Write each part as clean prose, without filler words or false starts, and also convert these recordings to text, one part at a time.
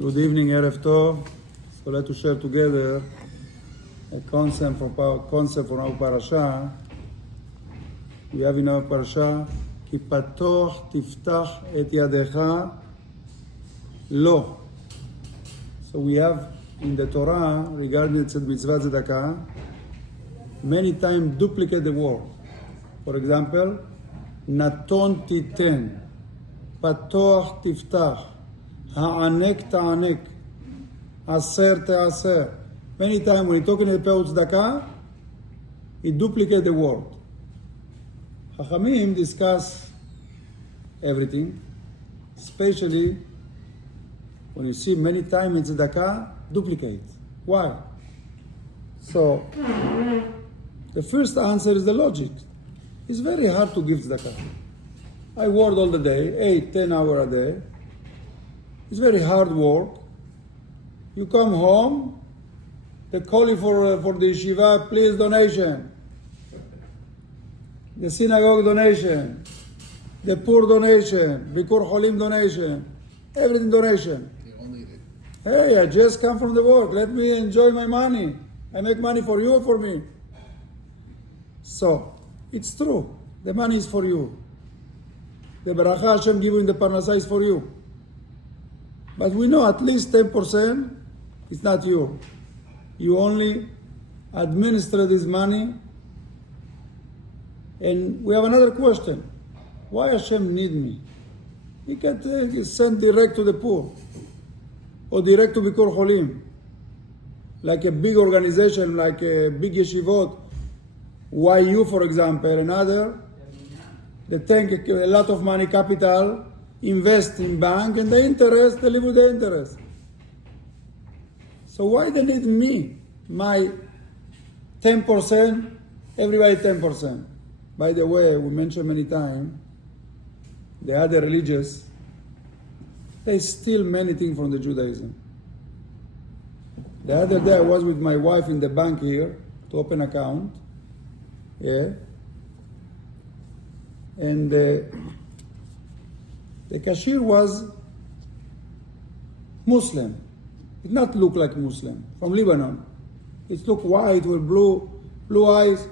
Good evening, Erev Tov. So let's share together a concept from our parasha. We have in our parasha, כי פתוח תפתח את ידך לו. So we have in the Torah, regarding the mitzvah Tzedaka, many times duplicate the word. For example, נתון תיתן, פתוח תפתח, הענק תענק, עשר תעשר. Many times when you're talking about tzedakah, it duplicates the word. Chachamim discuss everything, especially when you see many times in tzedakah, duplicate. Why? So, the first answer is the logic. It's very hard to give tzedakah. I work all the day, 8-10 hours a day. It's very hard work. You come home, they call you for the yeshiva, please donation. The synagogue donation, the poor donation, Bikur Cholim donation, everything donation. Hey, I just come from the work. Let me enjoy my money. I make money for you or for me. So, it's true. The money is for you. The beracha Hashem give you in the parnasah is for you. But we know at least 10% is not you. You only administer this money. And we have another question. Why Hashem need me? He can send direct to the poor. Or direct to Bikur Cholim. Like a big organization, like a big yeshivot. YU, for example, another. They take a lot of money, capital, invest in bank, and the interest, they live with the interest. So why they need me? My 10%, everybody 10%. By the way, we mentioned many times, the other religious, they steal many things from the Judaism. The other day I was with my wife in the bank here to open account. Yeah. And the cashier was Muslim. It did not look like Muslim, from Lebanon. It looked white with blue eyes.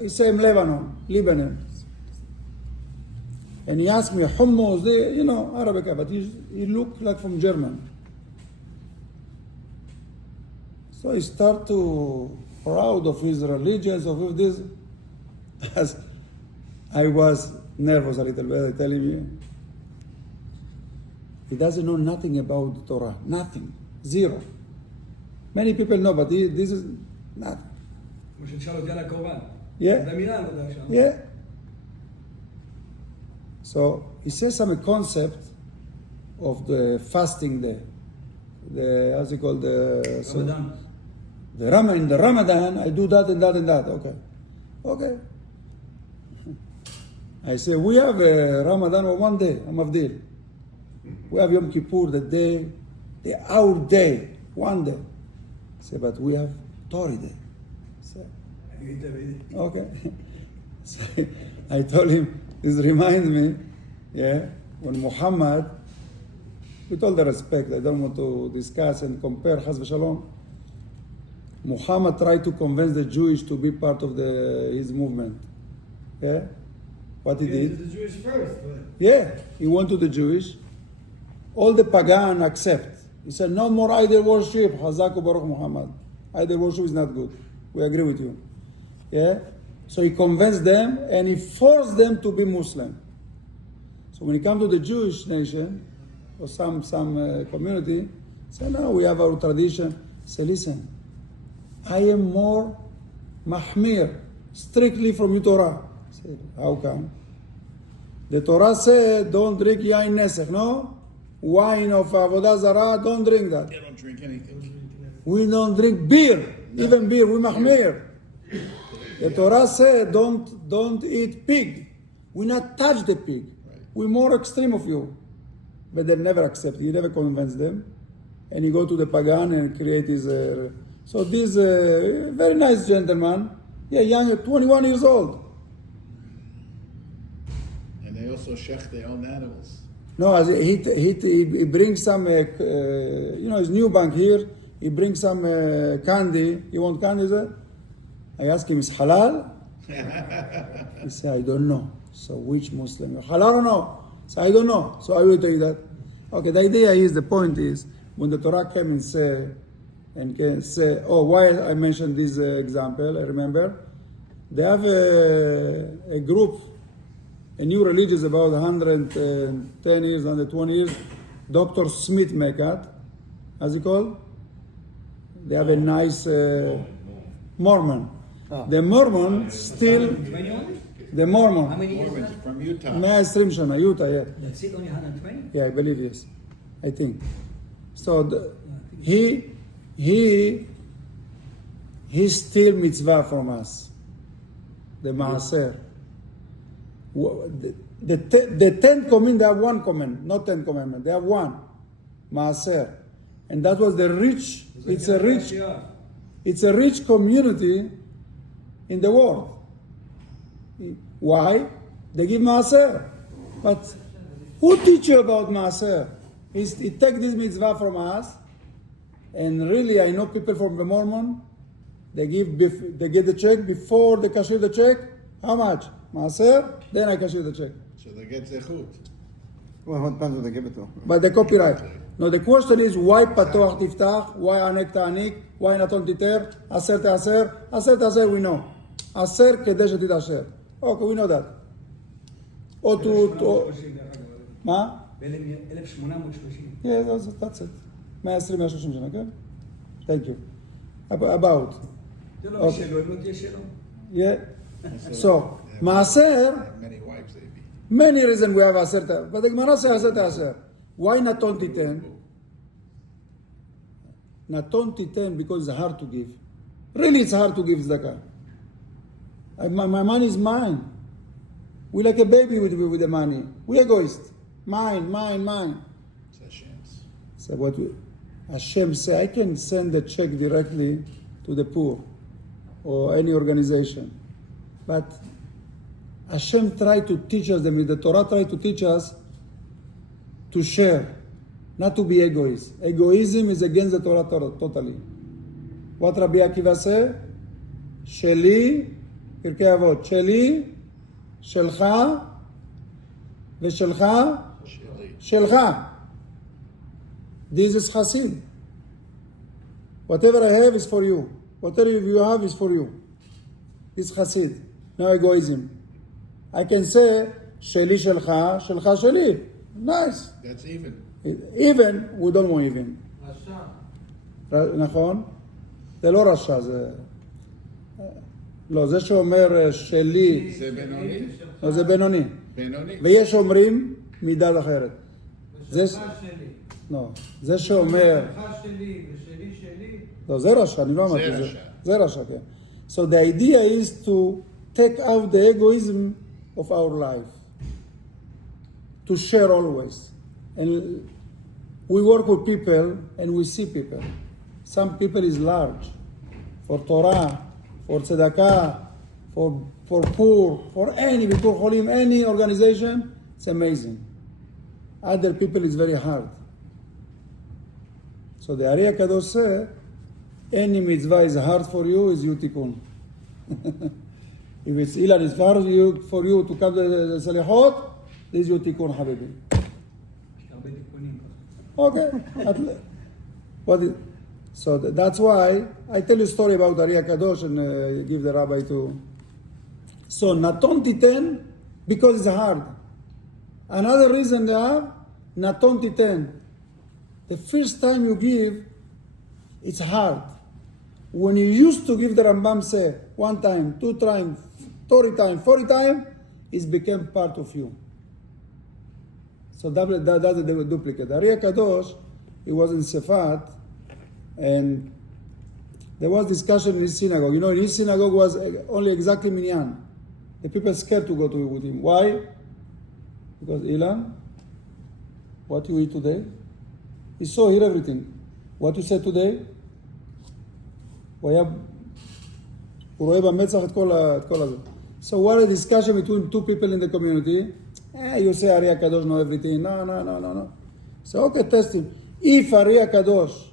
It's same Lebanon. And he asked me, hummus, Arabic, but he looked like from German. So he started to proud of his religion, of this. As I was nervous a little bit, telling me. He doesn't know nothing about the Torah. Nothing. Zero. Many people know, but this is nothing. Yeah. So he says some concept of the fasting day. How's it called? Ramadan. In the Ramadan, I do that and that and that. Okay. I say, we have a Ramadan on one day, Mavdil. We have Yom Kippur, our day, one day. I say, but we have Torah day. Okay. So I told him, this reminds me, when Muhammad, with all the respect, I don't want to discuss and compare, Chas v'Shalom, Muhammad tried to convince the Jewish to be part of his movement. Yeah? What he did? To the Jewish first. Yeah, he went to the Jewish. All the pagan accept. He said, no more idol worship. Hazaku Baruch Muhammad. Idol worship is not good. We agree with you. Yeah? So he convinced them and he forced them to be Muslim. So when he come to the Jewish nation, or some community, he said, no, we have our tradition. He said, listen, I am more mahmir, strictly from your Torah. I said, how come? The Torah said, don't drink yain nesech, no? Wine of avodah zarah, don't drink that. They don't drink anything. We don't drink beer, even beer, we mahmir. The Torah said, don't eat pig. We not touch the pig. Right. We're more extreme of you. But they never accept. He never convinced them. And he go to the pagan and create his... so this very nice gentleman, young, 21 years old. And they also shech their own animals. No, as he brings some, his new bank here. He brings some candy. You want candy, sir? I ask him, is halal? He said, I don't know. So which Muslim? Halal or no? So I don't know. So I will tell you that. Okay, the idea is, the point is, when the Torah came and can say, oh, why I mentioned this example, I remember. They have a group, a new religion about 110 years, 120 years, Dr. Smith Mekat, how's he called? They have a nice Mormon. Oh. The Mormon still, the Mormon. How many years is that? From Utah. 120 Shana, Utah, yeah. That's it, only 120? Yeah, I believe, yes. I think. So he still mitzvah from us. The Maaser. The 10 commandments, they have one command, not 10 commandments. They have one. Maaser. And that was the rich, it's a rich community in the world. Why? They give Maaser. But who teach you about Maaser? He take this mitzvah from us, and really I know people from the Mormon, they get the check before they cashier the check. How much? Maaser, then I cashier the check. So they get zechut. Well, what depends what they give it to. But the copyright. No, the question is why patoach tiftach, why anek ta'anik, why naton titer, aser te'aser. Aser te'aser we know. Aser kedei shetidasher. Okay, we know that. Or to מה? ב-1830. Yeah, that's it. 120, 130 שנה, כן? Thank you. About. זה לא שלו, אם לא תהיה שלו. Yeah. So, מעשר, Many wives they be. many reasons we have עשר, but the Gemara says עשר תעשר. Why נתון תיתן? נתון תיתן because it's hard to give. Really, it's hard to give tzedakah. My money is mine. We like a baby with the money. We egoist. Mine. It's Hashem's. So what Hashem say, I can send a check directly to the poor or any organization. But Hashem tried to teach us, the Torah tried to teach us to share, not to be egoist. Egoism is against the Torah totally. What Rabbi Akiva say? Sheli, פרקי אבות, שלי, שלך, ושלך, שלך. This is Hasid. Whatever I have is for you. Whatever you have is for you. This is Hasid. No egoism. I can say, שלי שלך, שלך שלי. Nice. That's even. Even, we don't want even. רשע. נכון? זה לא רשע, זה... לא, זה שאומר שלי... זה בינוני? לא, זה בינוני. בינוני? ויש אומרים מידת אחרת. ושלך שלי. לא, זה שאומר... שלך שלי ושלי שלי. לא, זה רשע, אני לא אמרתי. זה רשע. זה רשע, כן. So the idea is to take out the egoism of our life. To share always. And we work with people and we see people. Some people is large. For Torah, for Tzedaka, for poor, for any Bikur Cholim, any organization, it's amazing. Other people is very hard. So the Ari HaKadosh say, any mitzvah is hard for you, is you tikkun. If it's Ilan is hard for you to come to the Salihot, this is your tikkun, Habibi. Okay. So that's why I tell you a story about Ari HaKadosh and give the rabbi to. So Naton Titen, because it's hard. Another reason they have, Naton Titen. The first time you give, it's hard. When you used to give, the Rambam say, 1 time, 2 times, 30 times, 40 times, it became part of you. So that's the duplicate. Ari HaKadosh, he was in Sefat, and there was discussion in his synagogue. You know, in his synagogue was only exactly minyan. The people scared to go with him. Why? Because Ilan, what you eat today? He saw here everything. What you said today? הוא רואה במצח את כל הזה. So what a discussion between 2 people in the community. You say Ari HaKadosh know everything. No. So, okay, test him. If Ari HaKadosh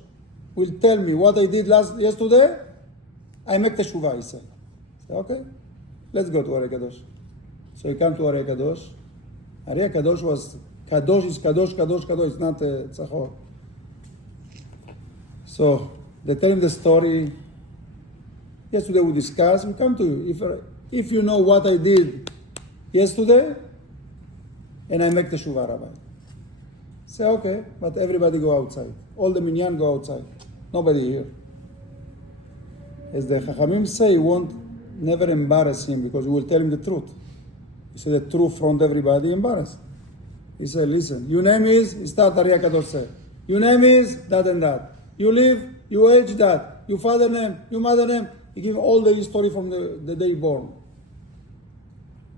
will tell me what I did yesterday, I make teshuvah, he said. So, okay, let's go to Ari HaKadosh. So he came to Ari HaKadosh. Ari HaKadosh was, Kadosh is Kadosh, it's not Tzachor. So they tell him the story. Yesterday we discussed, we come to you. If you know what I did yesterday, and I make the Shuvah, Rabbi. Say, okay, but everybody go outside. All the minyan go outside. Nobody here. As the Chachamim say, you won't never embarrass him because you will tell him the truth. You say the truth from everybody, embarrass. He said, listen, your name is, start Ari HaKadosh say. Your name is that and that. You live, you age that. Your father name, your mother name. He gave all the history from the day born.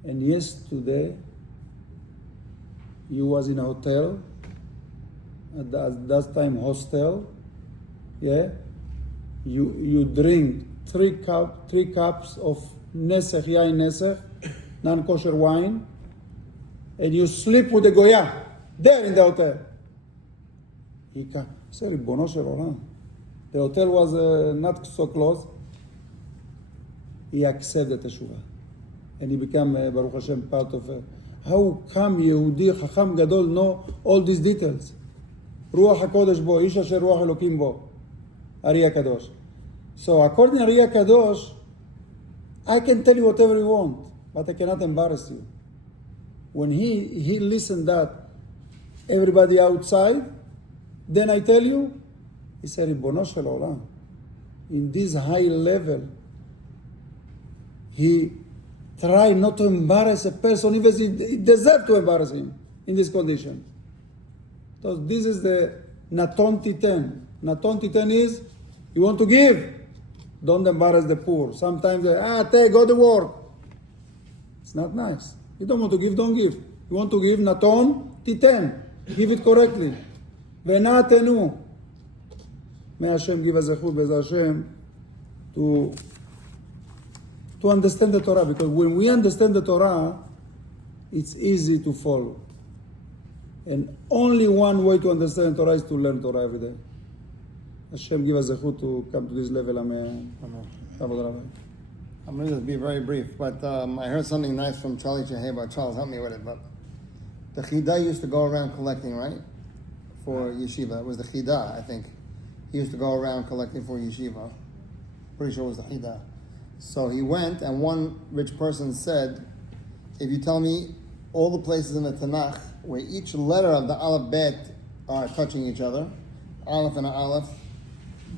And yesterday, you was in a hotel, at that time hostel, yeah? You drink three cups of nesech, yain nesech, non-kosher wine, and you sleep with the goya, there in the hotel. He said, Ribono shel olam. The hotel was not so close. He accepted the teshuvah. And he became, Baruch Hashem, part of how come Yehudi Chacham Gadol know all these details? Ruach HaKodesh bo, Ish Asher Ruach Elokim bo, Ari HaKadosh. So according to Ari HaKadosh, I can tell you whatever you want, but I cannot embarrass you. When he listened that, everybody outside, then I tell you, he said, Ribono shel olam, in this high level, he tried not to embarrass a person, even he deserved to embarrass him in this condition. So this is the Naton Titen. Naton Titen is, you want to give, don't embarrass the poor. Sometimes they, take, go to work. It's not nice. You don't want to give, don't give. You want to give, Naton Titen. Give it correctly. Venatenu. May Hashem give us a chut, Be'ez Hashem, to understand the Torah, because when we understand the Torah, it's easy to follow. And only one way to understand Torah is to learn Torah every day. Hashem give us a chut to come to this level. Amen. Amen. I'm going to just be very brief, but I heard something nice from Charlie Cheheba. Charles, help me with it. But the Chida used to go around collecting, right? For yeshiva. It was the Chida, I think. He used to go around collecting for yeshiva. Pretty sure it was the Chida. So he went, and one rich person said, if you tell me all the places in the Tanakh where each letter of the Aleph Bet are touching each other, Aleph and an Aleph,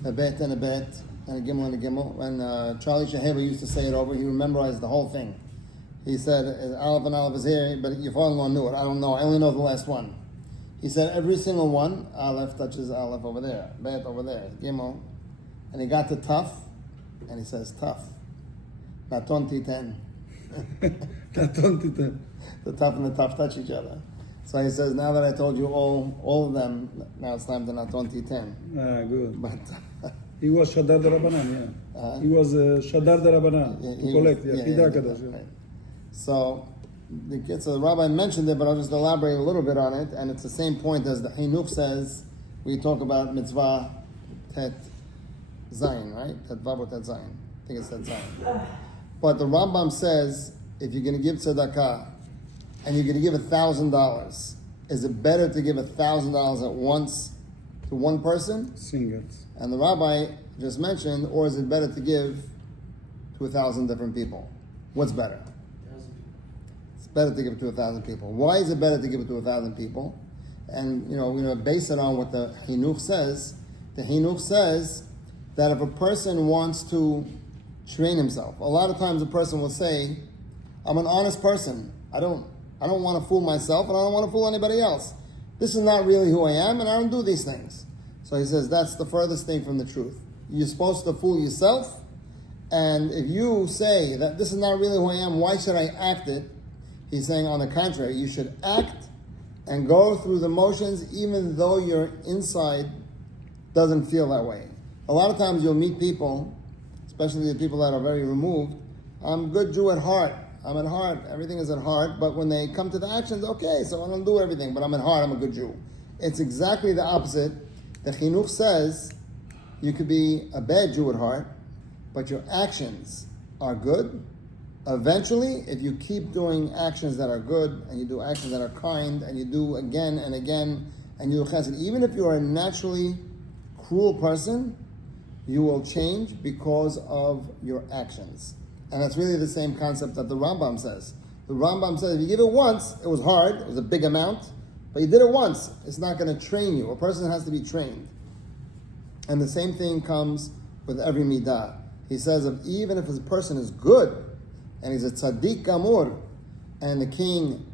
a Bet and a Bet, and a Gimel and a Gimel, when Charlie Shaheba used to say it over, he would memorize the whole thing. He said, Aleph and Aleph is here, but your father-in-law knew it. I don't know. I only know the last one. He said, every single one, Aleph touches Aleph over there, Bet over there, Gimel. And he got to Taf, and he says, Taf. Naton Titen. Naton Titen. The Taf and the Taf touch each other. So he says, now that I told you all of them, now it's time to Naton Titen. Good. But he was Shadar de Rabbanan, yeah. He was Shadar de Rabbanan, to collect, yeah. Right. So the rabbi mentioned it, but I'll just elaborate a little bit on it, and it's the same point as the Chinuch says. We talk about mitzvah tet zayin, right? Tet vav or tet zayin. I think it's tet zayin. But the Rambam says, if you're going to give tzedakah, and you're going to give $1,000, is it better to give $1,000 at once to one person? Singles. And the rabbi just mentioned, or is it better to give to 1,000 different people? What's better? It's better to give it to 1,000 people. Why is it better to give it to 1,000 people? And we're going to base it on what the Chinuch says. The Chinuch says that if a person wants to train himself, a lot of times a person will say, I'm an honest person. I don't want to fool myself, and I don't want to fool anybody else. This is not really who I am, and I don't do these things. So he says that's the furthest thing from the truth. You're supposed to fool yourself, and if you say that this is not really who I am, why should I act it? He's saying on the contrary, you should act and go through the motions even though your inside doesn't feel that way. A lot of times you'll meet people, especially the people that are very removed. I'm a good Jew at heart. I'm at heart. Everything is at heart. But when they come to the actions, okay, so I don't do everything, but I'm at heart. I'm a good Jew. It's exactly the opposite. The chinuch says you could be a bad Jew at heart, but your actions are good. Eventually, if you keep doing actions that are good, and you do actions that are kind, and you do again and again, and you do chesed, even if you are a naturally cruel person, you will change because of your actions. And that's really the same concept that the Rambam says. The Rambam says if you give it once, it was hard, it was a big amount, but you did it once, it's not going to train you. A person has to be trained. And the same thing comes with every midah. He says even if a person is good, and he's a tzaddik gamur, and the king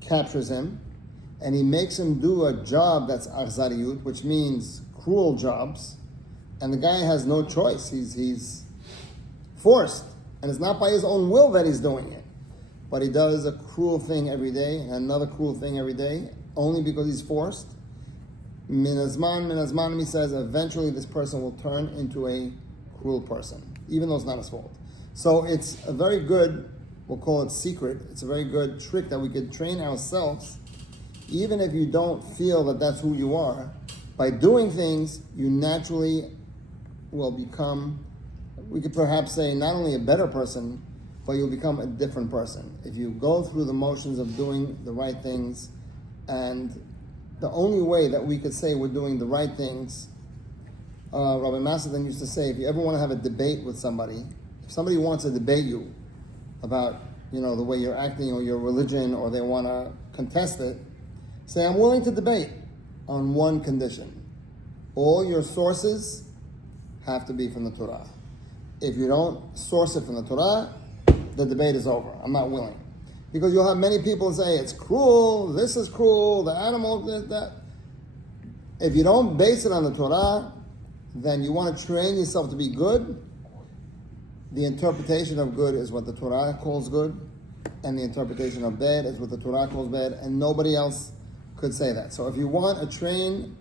captures him, and he makes him do a job that's arzariyut, which means cruel jobs, and the guy has no choice. He's forced, and it's not by his own will that he's doing it, but he does a cruel thing every day, and another cruel thing every day, only because he's forced. Min azman, he says, eventually this person will turn into a cruel person, even though it's not his fault. So it's a very good, we'll call it secret, it's a very good trick that we could train ourselves, even if you don't feel that that's who you are. By doing things, you naturally will become, we could perhaps say, not only a better person, but you'll become a different person. If you go through the motions of doing the right things, and the only way that we could say we're doing the right things, Rabbi Masri then used to say, if you ever want to have a debate with somebody, if somebody wants to debate you about, the way you're acting or your religion, or they want to contest it, say, I'm willing to debate on one condition. All your sources have to be from the Torah. If you don't source it from the Torah, the debate is over. I'm not willing. Because you'll have many people say, it's cruel, this is cruel, the animal, that. If you don't base it on the Torah, then you want to train yourself to be good. The interpretation of good is what the Torah calls good, and the interpretation of bad is what the Torah calls bad, and nobody else could say that. So if you want to train,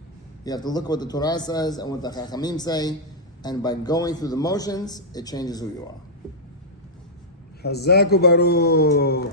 you have to look at what the Torah says and what the Chachamim say, and by going through the motions, it changes who you are. Chazak u'baruch.